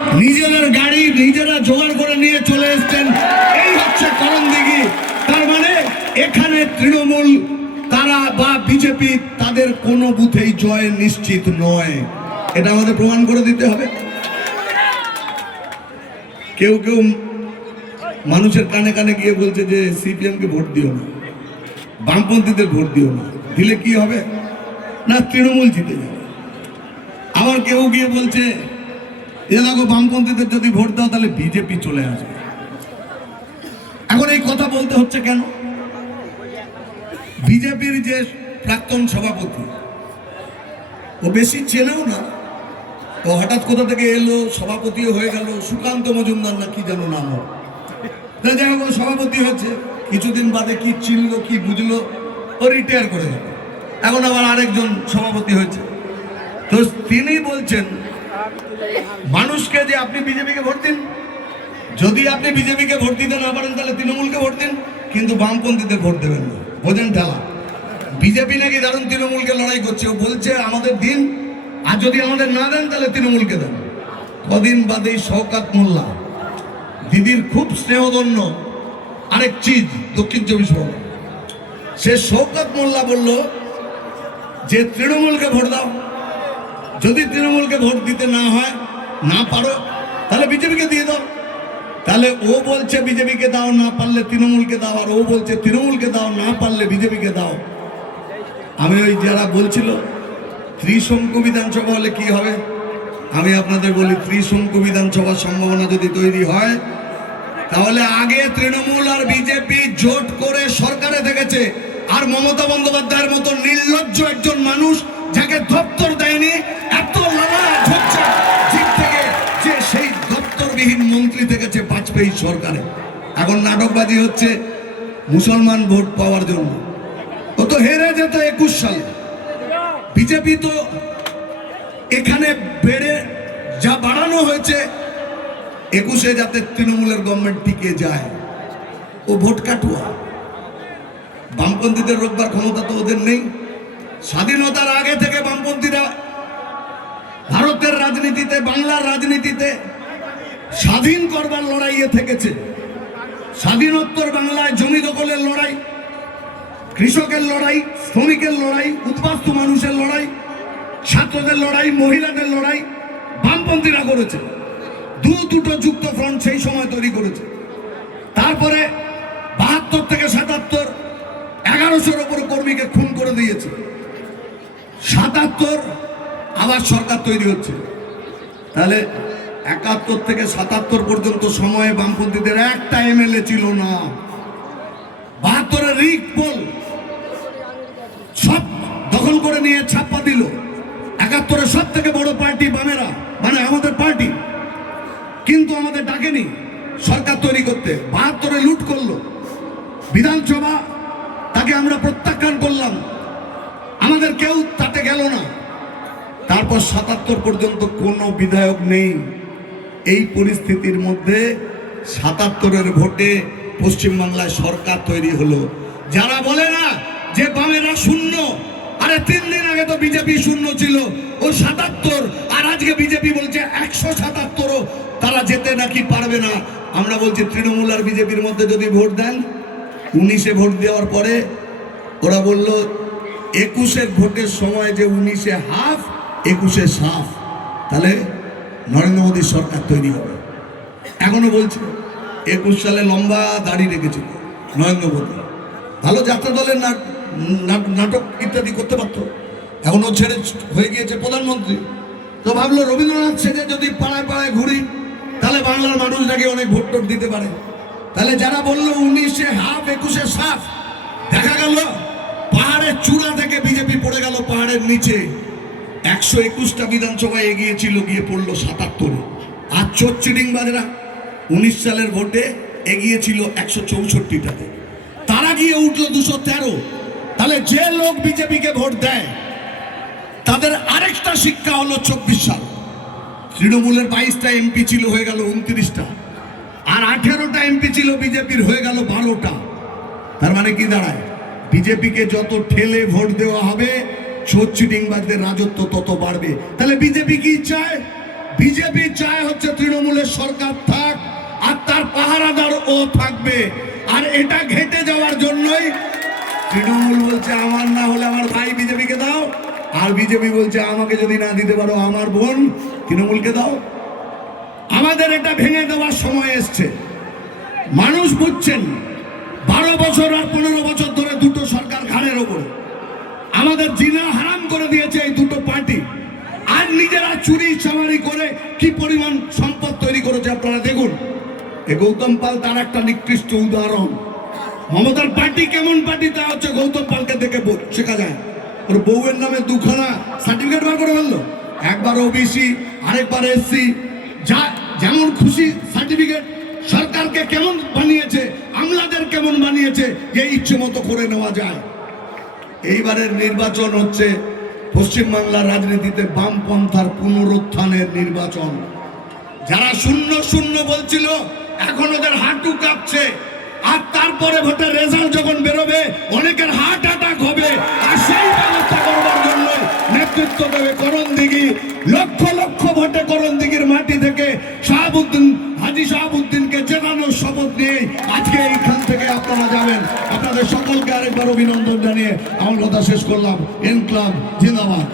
নিজেদের গাড়ি নিজেরা জোগাড় করে নিয়ে চলে এসছেন। এই হচ্ছে করণদিঘি। তার মানে এখানে তৃণমূল তারা বা বিজেপি তাদের কোনো বুথেই জয় নিশ্চিত নয়, এটা আমাদের প্রমাণ করে দিতে হবে। কেউ কেউ মানুষের কানে কানে গিয়ে বলছে যে সিপিএম কে ভোট দিও না, বামপন্থীদের ভোট দিও না, দিলে কি হবে না তৃণমূল জিতে যাবে। আবার কেউ গিয়ে বলছে এ দেখো বামপন্থীদের যদি ভোট দাও তাহলে বিজেপি চলে আসবে। এখন এই কথা বলতে হচ্ছে কেন? বিজেপির যে প্রাক্তন সভাপতি ও বেশি চেনেও না, ও হঠাৎ কোথা থেকে এলো সভাপতিও হয়ে গেল, সুকান্ত মজুমদার না কি যেন নাম, যাই হোক সভাপতি হয়েছে, কিছুদিন বাদে কি চিনলো কি বুঝলো ও রিটায়ার করে গেল, এখন আবার আরেকজন সভাপতি হয়েছে। তো তিনি বলছেন মানুষকে যে আপনি বিজেপিকে ভোট দিন, যদি আপনি বিজেপিকে ভোট দিতে না পারেন তাহলে তৃণমূলকে ভোট দিন, কিন্তু বামপন্থীদের ভোট দেবেন না। বোঝেন ঠেলা? বিজেপি নাকি দারুণ তৃণমূলকে লড়াই করছে, ও বলছে আমাদের দিন, আর যদি আমাদের না দেন তাহলে তৃণমূলকে দেন। কদিন বাদেই শওকত মোল্লা, দিদির খুব স্নেহধন্য আরেক চিজ দক্ষিণ 24 পরগনা, সে শওকত মোল্লা বলল যে তৃণমূলকে ভোট দাও, যদি তৃণমূলকে ভোট দিতে না হয় না পারো তাহলে বিজেপিকে দিয়ে দাও। তাহলে ও বলছে বিজেপিকে দাও, না পারলে তৃণমূলকে দাও, আর ও বলছে তৃণমূলকে দাও, না পারলে বিজেপিকে দাও। আমি ওই যারা বলছিল ত্রিশঙ্কু বিধানসভা হলে কি হবে, আমি আপনাদের বলি ত্রিশঙ্কু বিধানসভার সম্ভাবনা যদি তৈরি হয় তাহলে আগে তৃণমূল আর বিজেপি জোট করে সরকারে থেকেছে, আর মমতা বন্দ্যোপাধ্যায়ের মতো নির্লজ্জ একজন মানুষ যাকে দপ্তর দেয়নি, এত লালাজ হচ্ছে জিত থেকে যে সেই দপ্তরবিহীন মন্ত্রী থেকেছে বাজপেয়ী সরকারে। এখন নাটকবাজি হচ্ছে মুসলমান ভোট পাওয়ার জন্য। ও তো হেরে যেত 21 সালে। বিজেপি তো এখানে বেড়ে যা বাড়ানো হয়েছে 21-এ যাতে তৃণমূলের গভর্নমেন্ট টিকে যায়, ও ভোট কাটুয়া। বামপন্থীদের রোববার ক্ষমতা তো ওদের নেই। স্বাধীনতার আগে থেকে বামপন্থীরা ভারতের রাজনীতিতে, বাংলার রাজনীতিতে স্বাধীন করবার লড়াইয়ে থেকেছে। স্বাধীনোত্তর বাংলায় জমি দখলের লড়াই, কৃষকের লড়াই, শ্রমিকের লড়াই, উদ্বাস্তু মানুষের লড়াই, ছাত্রদের লড়াই, মহিলাদের লড়াই বামপন্থীরা করেছে। দুটো যুক্ত ফ্রন্ট সেই সময় তৈরি করেছে। তারপরে 72 থেকে 77 1100-র উপর কর্মীকে খুন করে দিয়েছে। 77 আবার সরকার তৈরি হচ্ছে। তাহলে 71 থেকে 77 পর্যন্ত সময়ে বামপন্থীদের একটা এমএলএ ছিল না। 72-এ রিক পোল সব দখল করে নিয়ে ছাপ্পা দিল। 71-এ সব থেকে বড় পার্টি বামেরা, মানে আমাদের পার্টি, কিন্তু আমাদের ডাকেনি সরকার তৈরি করতে। 72-এ লুট করলো বিধানসভা, তাকে আমরা প্রত্যাখ্যান করলাম, আমাদের কেউ তাতে গেল না। তারপর 77 পর্যন্ত কোনো বিধায়ক নেই। এই পরিস্থিতির মধ্যে 77-এর ভোটে পশ্চিমবাংলায় সরকার তৈরি হলো। যারা বলে না যে বামেরা শূন্য, আরে 3 দিন আগে তো বিজেপি শূন্য ছিল, ও 77, আর আজকে বিজেপি বলছে 177ও তারা যেতে নাকি পারবে না। আমরা বলছি তৃণমূল আর বিজেপির মধ্যে যদি ভোট দেন, 19-এ ভোট দেওয়ার পরে ওরা বলল 21-এর ভোটের সময় যে 19-এ হাফ 21-এ সাফ, তাহলে নরেন্দ্র মোদীর সরকার তৈরি হবে। এখনো বলছে 21 সালে লম্বা দাড়ি রেখেছিল নরেন্দ্র মোদী, ভালো যাত্রা দলের নাটক ইত্যাদি করতে পারত। এখন ও ছেড়ে হয়ে গিয়েছে প্রধানমন্ত্রী, তো ভাবলো রবীন্দ্রনাথ সেজে যদি পাড়ায় পাড়ায় ঘুরি তাহলে বাংলার মানুষ নাকি অনেক ভোট টোট দিতে পারে। তাহলে যারা বললো 19-এ হাফ 21-এ সাফ, দেখা গেল পাহাড়ের চূড়া থেকে বিজেপি পড়ে গেল পাহাড়ের নিচে। 121টা বিধানসভায় এগিয়েছিল, গিয়ে পড়লো 77-এ। আর চোর চিটিংবাজরা 19 সালের ভোটে এগিয়েছিল 164টাতে, তারা গিয়ে উঠলো 213। তাহলে যে লোক বিজেপিকে ভোট দেয় তাদের আরেকটা শিক্ষা হলো 24 সাল তৃণমূলের 22টা এমপি ছিল, হয়ে গেল 29টা, আর 18টা এমপি ছিল বিজেপির, হয়ে গেল 12টা। তার মানে কি দাঁড়ায়, বিজেপিকে যত ঠেলে ভোট দেওয়া হবে চোর চিটিংবাজদের রাজত্ব তত বাড়বে। তাহলে বিজেপি কি চায়? বিজেপি চায় হচ্ছে তৃণমূলের সরকার থাক, আর তার পাহারাদার ও থাকবে। আর এটা ঘেটে যাওয়ার জন্যই তৃণমূল বলছে আমার না হলে আমার ভাই বিজেপিকে দাও, আর বিজেপি বলছে আমাকে যদি না দিতে পারো আমার বোন তৃণমূলকে দাও। আমাদের এটা ভেঙে দেওয়ার সময় এসছে। মানুষ বুঝছেন 12 বছর আর 15 বছর ধরে দুটো সরকার ঘাড়ের ওপরে আমাদের জিনা হারাম করে দিয়েছে এই দুটো পার্টি। আর নিজেরা চুরি চামারি করে কি পরিমাণ সম্পদ তৈরি করেছে আপনারা দেখুন। এই গৌতম পাল তার একটা নিকৃষ্ট উদাহরণ। মমতার পার্টি কেমন পার্টি তা হচ্ছে গৌতম পালকে দেখে শেখা যায়। ওর বউয়ের নামে দুখানা সার্টিফিকেট বার করে ফেললো, একবার ওবিসি আরেকবার এসসি, যা যেমন খুশি সার্টিফিকেট। সরকারকে কেমন বানিয়েছে, আমলাদের কেমন বানিয়েছে যে ইচ্ছে মতো করে নেওয়া যায়। এইবারের নির্বাচন হচ্ছে পশ্চিমবাংলার রাজনীতিতে বামপন্থার পুনরুত্থানের নির্বাচন। যারা শূন্য শূন্য বলছিল এখন ওদের হাঁটু কাঁপছে, আর তারপরে ভোটের রেজাল্ট যখন বেরোবে অনেকের হার্ট অ্যাটাক হবে। আর সেই ব্যবস্থা করবার জন্য নেতৃত্ব দেবে করণদিঘি। লক্ষ লক্ষ ভোটে করণদিঘির মাটি থেকে শাহাবুদ্দিন, হাজী শাহাবুদ্দিনকে জেতানোর শপথ নিয়ে আজকে এইখান থেকে আপনারা যাবেন। আপনাদের সকলকে আরেকবার অভিনন্দন জানিয়ে আমার কথা শেষ করলাম। ইনকলাব জিন্দাবাদ।